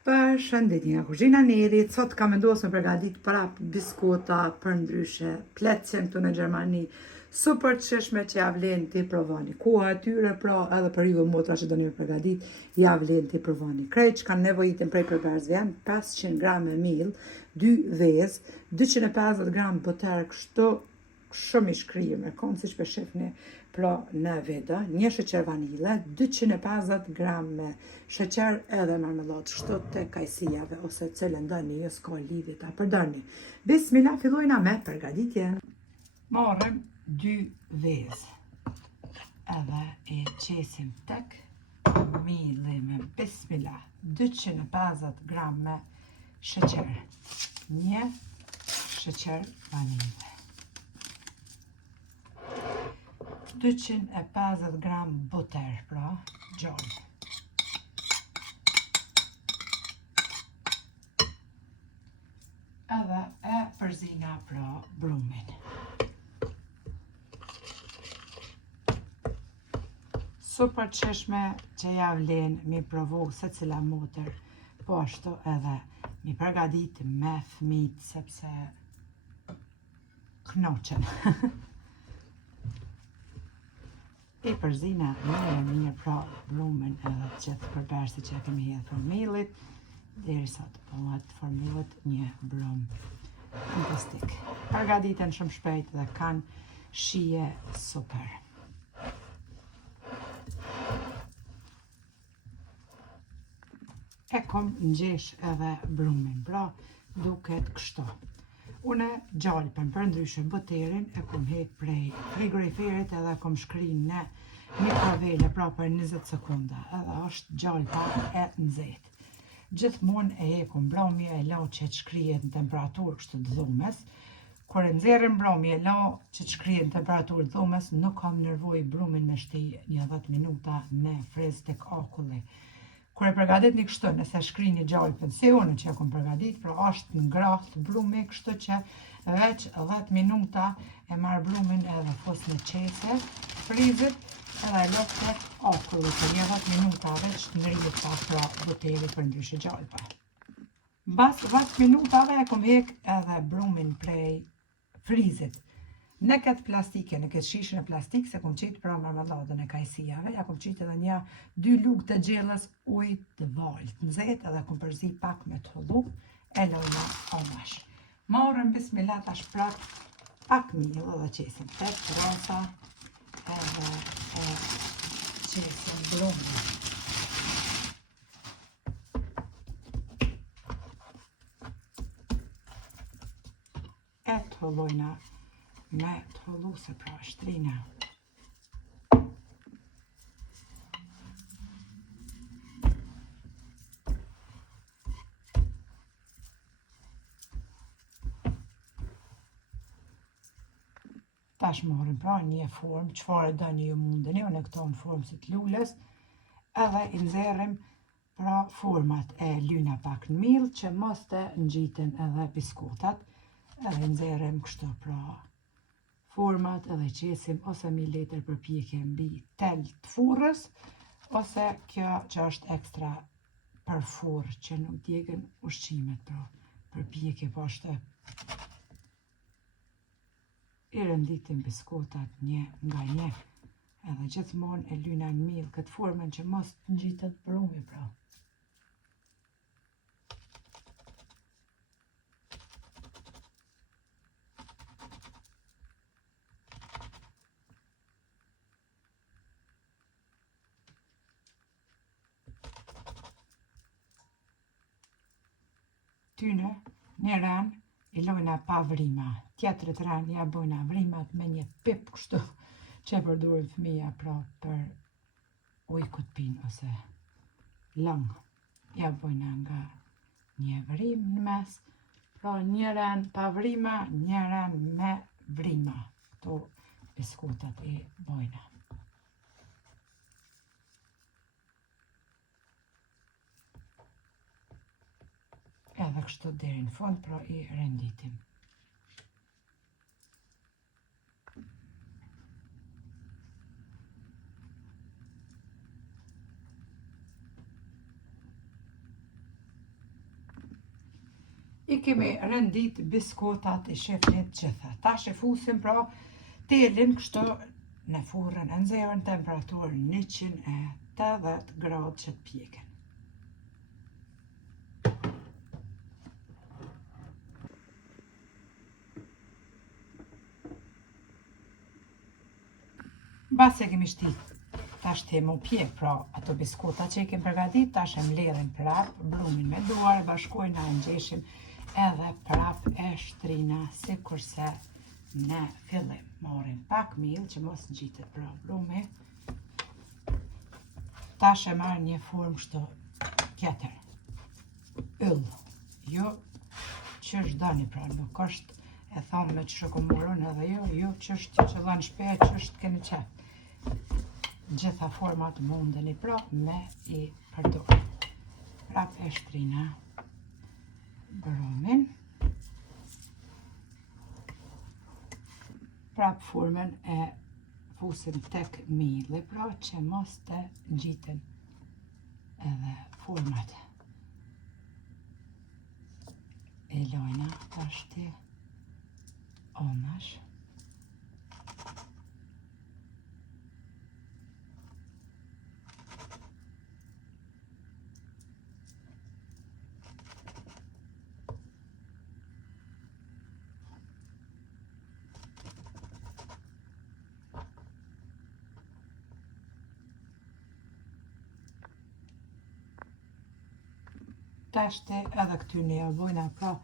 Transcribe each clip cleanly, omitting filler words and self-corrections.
Përshëndetje nga kuzhina Nerit, sot kam vendosur me përgatit prap biskota për ndryshe, pletësen këtu në Gjermani, super të sheshme që ja vlen t'i provoni. Koha atyre pra edhe për ju motra që do një përgatit, ja vlen t'i provoni. Krejt që kanë nevojitën prej përberzve janë 500 gram e mill, 2 vezë, 250 gram boter kështu shumë i shkrije me kom si që për shifni pra në veda, një sheqer vanile, 250 gram me sheqer edhe marmelat, kështu të kajsijave ose cilën dëni, jo s'ka lidhje ta përdërni. Bismillah, fillojna me përgatitjen. Marrëm 2 vezë edhe e qesim tek milli me bismillah, 250 gram me sheqer, një sheqer vanile. 250 gram buter, pra, gjallë. Edhe e përzina pra brumin. Super të sheshme që ja vlen mi provu se cila motër, po ashtu edhe mi përgadit me fmit sepse knoqen. I përzina mirë pra brumin edhe të gjithë përbersi që kemi hedhë formilit, deri sa të bëhet formilit një brum fantastik. Përgatiten shumë shpejt dhe kanë shije super. E kom ngjesh edhe brumin, pra duket kështu. Une gjalpën për ndryshe boterin e kom hek prej frigoriferit edhe kom shkri në mikrovele pra për 20 sekunda edhe është gjalpa e nxehtë. Gjithmonë e hekum bromje e la që të shkrijet në temperaturë kështu të dhumes. Kur e nxerrim bromje e la që të shkrijet në temperaturë të dhumes, nuk kam nevojë brumin me shti një 10 minuta në friz tek akulli. Kur e përgatit një kështu, nëse shkri një gjalpën si unë që e kom përgatit, pra është ngrathë brumi kështu që veç 10 minuta e marë brumin edhe fos në qese, frizit edhe e lopë të akullit për një 10 minuta veç të ngrihet ta pra boteri për ndryshe gjalpa. Bas 10 minutave e kom hek edhe brumin prej frizit. Në këtë plastike, në këtë shishën e plastik, se kom qitë pra marmeladën e kajsijave, ja kom qitë edhe 2 lugë të gjellës ujë të valët nxehtë edhe kom përzi pak me të hullu, e lojna omash. Marrëm bismillah tash pak mill edhe qesim tek rasa edhe e qesim brumin. E të hullojna me të hulluse pra shtrina. Tash marrim pra një formë, çfarë doni ju mundeni, unë këto në formë si të lules, edhe i nxerrim pra format e lyna pak në mill që mos të ngjiten edhe biskotat, edhe i nxerrim kështu pra format edhe qesim ose 1 letër përpjekje mbi tel të furrës, ose kjo që është ekstra për furrë që nuk djegën ushqimet, pra përpjekje po ashtu. I rënditim biskotat një nga një, edhe gjithmonë e lyna në mill këtë formën që mos të ngjitet brumi pra. Tyne, një ran, i lojna pa vrima, tjetërit ran ja bojna vrimat me një pip kështu që e përdurin fëmija pra për ujku të pinë ose lang. Ja bojna nga një vrim në mes, pra një ran pa vrima, një ran me vrima, këto biskotat i bojna. Edhe kështu deri në fund, pra i renditim. I kemi rëndit biskotat e shefnit gjitha. Tash e fusim pra telin kështu në furrën e nxehur në temperaturë 180 gradë që të pjeken. Basi e kemi shtit, tash të mu pjek, pra ato biskota që i kemi përgatit, tash e mbledhim prap brumin me duar, e bashkojna e ngjeshim edhe prap e shtrina, si kurse në fillim. Marrim pak miell që mos ngjitet pra brumi. Tash e marr një formë kështu tjetër. Yll. Jo ç'është dani pra, nuk është e thonë me që ku morën edhe jo ç'është që dhën shpejt, ç'është keni qef. Gjitha format mundeni pra me i përdor. Prap e shtrina brumin. Prap formën e fusim tek mielli, pra që mos të ngjiten edhe format. E lojna tash të onash. Tashti edhe këty një bojna pra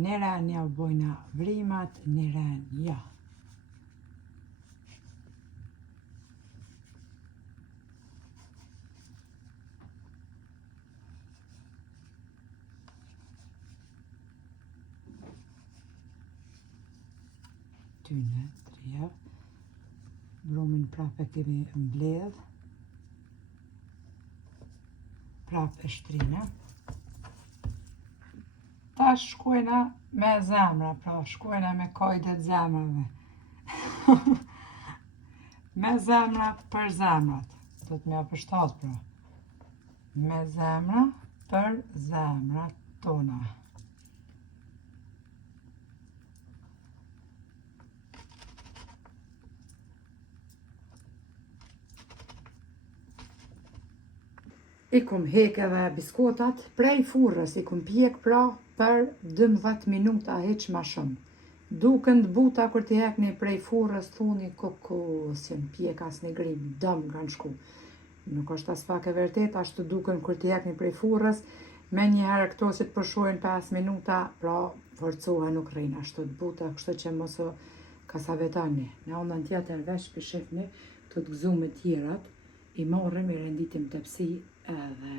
njëra një bojna vrimat, njëra një. Tyne, trija. Brumin prap e kemi mbledh. Prap e shtrina. Tash shkojna me zemra, pra shkojna me kojdet zemrave. Me zemra për zemrat. Do të me apështat pra. Me zemra për zemrat tona. I kum hek edhe biskotat prej furrës, i kum pjek pra për 12 minuta heq ma shumë. Duken të buta kur t'i hekni prej furrës, thuni kokosin, pjek as një grim, dëm kanë shku. Nuk është as pak e vërtet, ashtu duken kur t'i hekni prej furrës, me një herë këto që të përshojnë 5 minuta, pra forcohen nuk rrinë ashtu të buta, kështu që mos o kasavetani. Në ondën tjetër veç për shifni, të gëzume tjerat, i morrim, i renditim tepsi edhe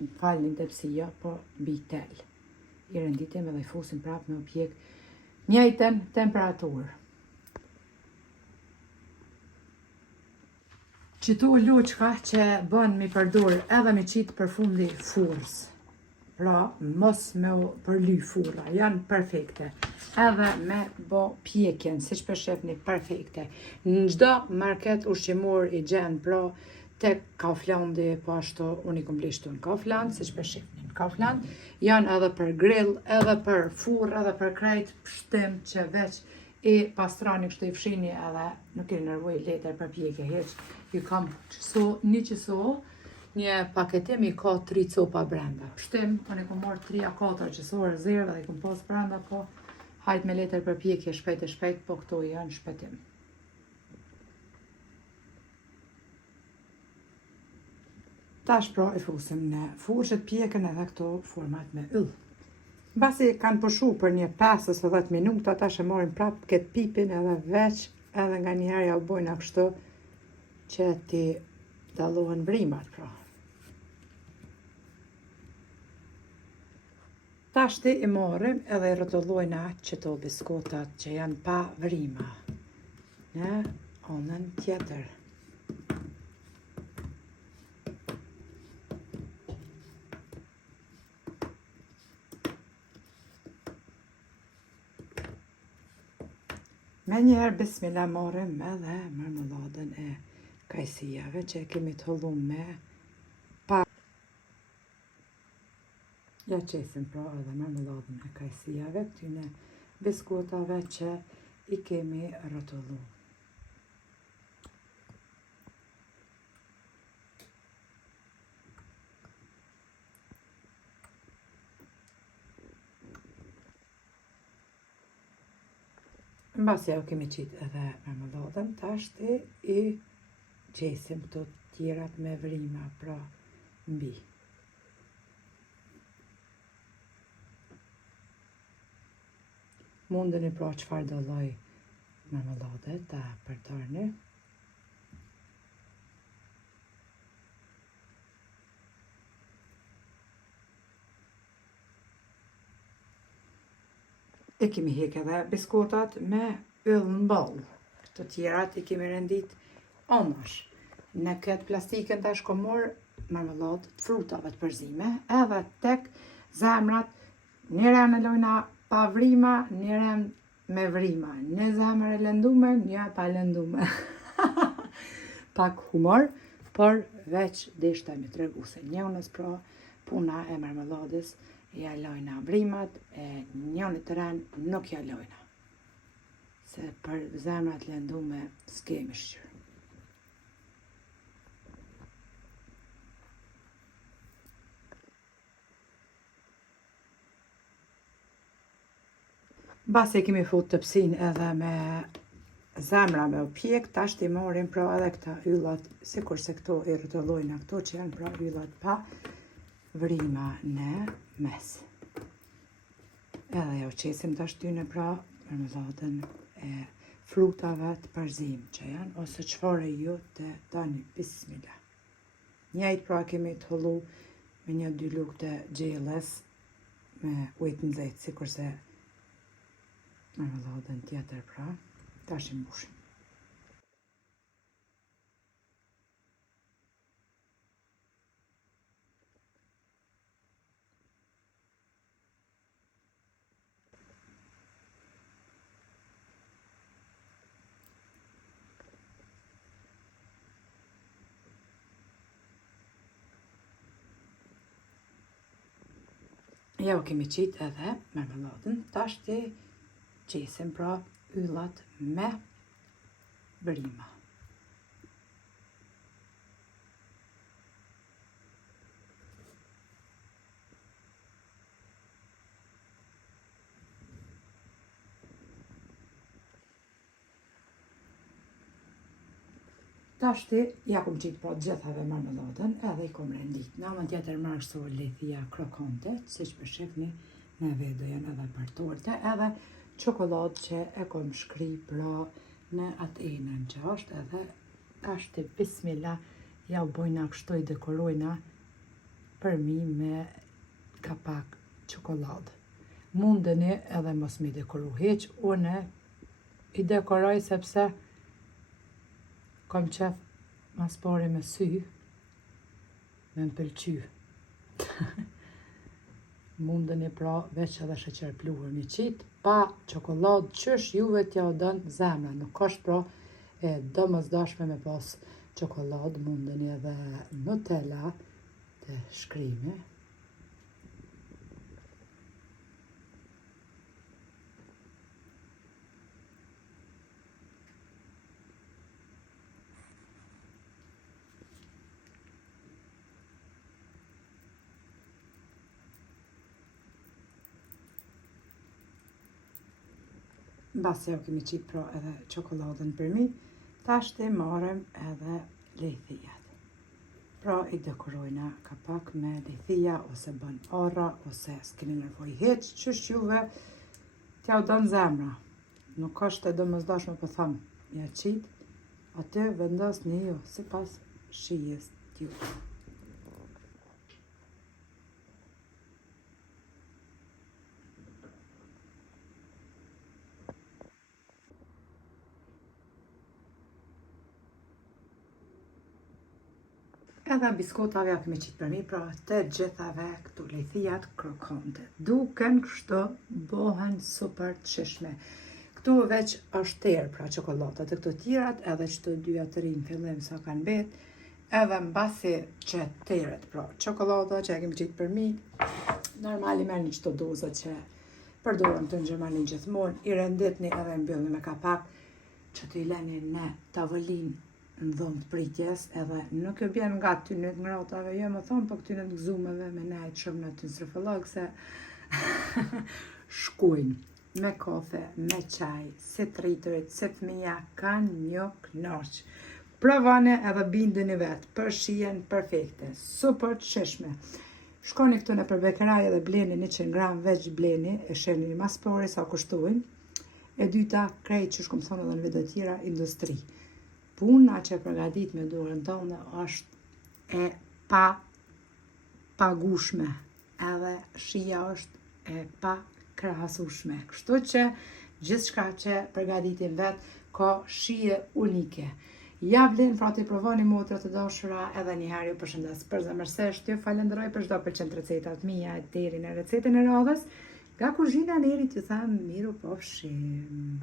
në falnin tepsia, po mbi tel. I renditim edhe i fusim prap me u pjek njëjtën temperaturë. Qëto loqka që bën mi përdor edhe mi qitë për fundi furrës. Pra, mos me u përly furra, janë perfekte. Edhe me bo pjekjen, si që përshefni, perfekte. Në gjdo market ushqimor i gjenë, pra, tek Kauflandi, po ashtu unë i komplishtu në Kaufland, si që përshifni në Kaufland, janë edhe për grill, edhe për furrë, edhe për krejt pështim që veç i pastrani kështu i fshini edhe nuk i nërvoj letër për pjekje heq. Ju kam një qëso, një paketim i ka 3 copa brenda. Pështim, unë i kom marrë 3-4 qësore zerë dhe i kom pas brenda, po hajt me letër për pjekje shpejt e shpejt, po këto janë shpejtim. Tash pra e fusim në furrë që të pjekën edhe këto format me yll. Basi kanë pushu për një 5-10 minuta, tash e morim prap këtë pipin edhe veç edhe nga njëherë ja u bojna kështu që ti dallohen vrimat pra. Tashti i morim edhe i rrotullojna qëto biskotat që janë pa vrima në anën tjetër. Me njerë bismillah marrim edhe marmeladën e kajsijave që kemi të hëllu me pa. Ja qesim pra edhe marmeladën e kajsijave, këtyne biskotave që i kemi rrotullu. Në basi ja u kemi qitë edhe marmeladën, tashti i qesim këto tjerat me vrima pra mbi. Mundeni pra çfarë do lloj marmelade ta përdorni. E kemi hek edhe biskotat me yll në boll. Këto tjerat i kemi rendit omash. Në këtë plastikën tash kom marr marmeladë të frutave të përzime, edhe tek zemrat, njëra me lojna pa vrima, njëra me vrima, një zemër e lëndume, një pa lëndume. Pak humor, por veç deshta me tregu se njënës pra puna e marmeladës ja lojna vrimat, e njënit të ranë nuk ja lojna. Se për zemrat lëndume s'kemi shqyrë. Basi kemi fut të psin edhe me zemra me u pjek, tash t'i morim pra edhe këta yllat, sikur se këto i rrotullojna, këto që janë pra yllat pa vrima në mes. Edhe jo qesim tash tyne pra marmeladën e frutave të përzim që janë, ose çfarë ju të tani, bismillah. Njëjt pra kemi të hollu me një 2 lugë të gjelles me ujë të nxehtë, sikur se marmeladën tjetër pra, tash i mbushim. Ja u kemi qitë edhe marmeladën, tash ti qesim pra yllat me vrima. Tashti ja kom qitë pra gjithave marmeladën edhe i kom rendit. Në anën tjetër marrësor lethia krokante, si që përshifni në video janë edhe për torte, edhe çokoladë që e kom shkri pra në atë enën që është, edhe tashti bismillah ja u bojna kështu i dekorojna për mi me kapak çokoladë. Mundeni edhe mos mi dekoru heq, une i dekoroj sepse kam qef mas pari me sy, me m'pëlqy. Mundeni pra veç edhe sheqer pluhur mi qitë, pa çokoladë qysh juve t'ja u dën zemra. Nuk është pra e domosdoshme me pas çokoladë, mundeni edhe Nutella të shkrimi. Basi ja u kemi qitë pra edhe çokoladën për mi, tashti marrem edhe lethijat. Pra i dekorojna kapak me lethija, ose bën arra, ose s'keni nevojë hiç, qysh juve t'ja u dën zemra. Nuk është e domosdoshme po them, ja qitë, atë vendosni ju sipas shijes t'juaj. Edhe biskotave ja kemi qitë për mi, pra të gjithave këtu lethijat krokante. Duken kështu, bohen super të shishme. Këtu veç është terë, pra çokoladët e këto tjerat, edhe qëto dyja të rinë fillim sa kanë bet, edhe mbasi që terët, pra çokoladët që ja kemi qitë për mi, Normal i merrni çdo dozë që përdoren të në Gjermani gjithmonë, i renditni edhe mbyllni me kapak që t'i leni në tavolinë në dhomë të pritjes, edhe nuk e bjen nga ty në ngratave, jo më thonë, po këty në të gëzumeve me nejtë shumë në ty në srëfëllog, se shkujnë me kafe, me qaj, si të rritërit, si fëmija, kanë një knaqë. Provane edhe bindeni vetë, për shijen perfekte, super të shishme. Shkoni këtu në përbekeraj edhe bleni 100 gram veç bleni, e shërni një maspori sa kushtojnë. E dyta, krejt që shkom thonë edhe në video tjera, industri. Puna që përgatit me dorën tonë është e pagushme, edhe shija është e pa krahasueshme. Kështu që gjithçka që përgatitin vetë ka shije unike. Ja vlen, pra t'i provoni motra të dashura, edhe njëherë ju përshëndes përzemërsisht, ju falenderoj për çdo përqend recetat mia deri në recetën e radhës. Nga kuzhina Nerit ju them miru pofshim.